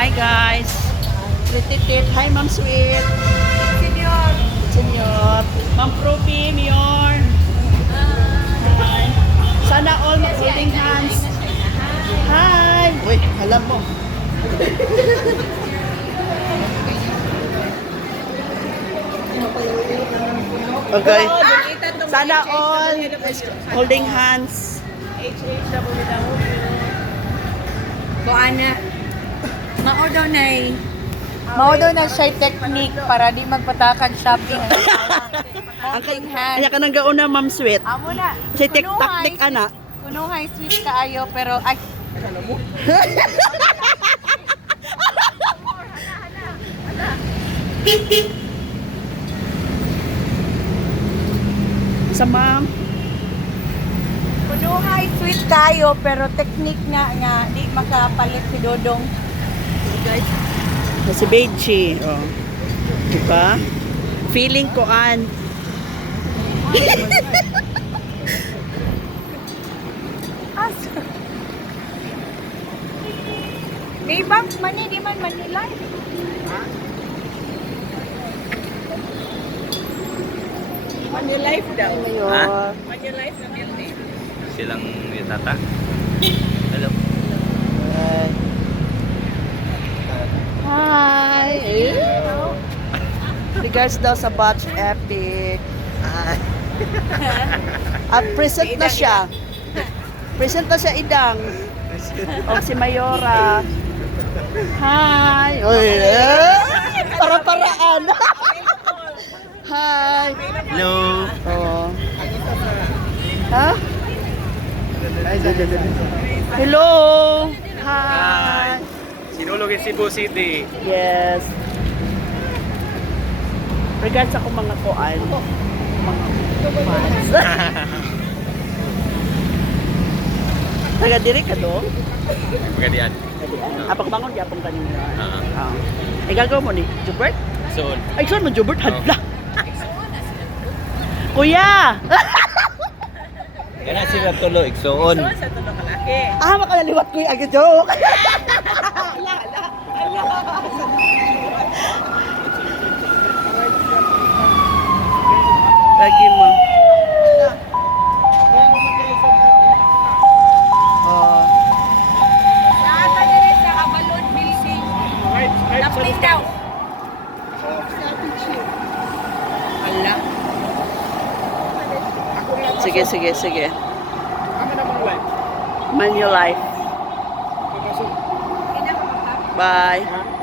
Hi guys. Rititit. Hi Ma'am Sweet. Senyor. Senyor. Ma'am Propi, Mayor. Hi. Sana all holding hands. Hi. Uy, alam mo. Okay. Sana all holding hands. Buana. Mao daw na siya technique para di magpatakan shopping. Holding hand. Kaya ka nang gauna, Ma'am Sweet. Amo na. Si tik-taktik, ana. Kuno high sweet kaayo pero ay Sa Ma'am. kuno high sweet kaayo pero technique nga di makapalit si Dodong. Guys, Si Beji. Oh. Diba? Feeling ko an. Di ba? Di man Manila. Life daw. Ha? Life na building. Silang yatata. Hello. Hi! Regards daw sa Batch Epic. At present na siya. Present na siya, Idang. O si Mayora. Hi! Uy, para-paraan. Hi! Hello. Oh. Ha? Hello! Hi! Sinulog in Cebu City. Yes. Regards ako mga kuan. Mga fans. Taga diri ka do? Pagadian. Pagbangon gyapon kanina. Ah. Ay gagaw mo ni Jubert? Soon. Ay saan mo Jubert hadla? Kuya! Kana sila tulo igsuon. Makalaliwat ko yung agad-joke. Lagi mo. Oh. Nasa dire sa Abalon Building. Napin daw. Ala. Sige, sige, sige. Manulife. Bye.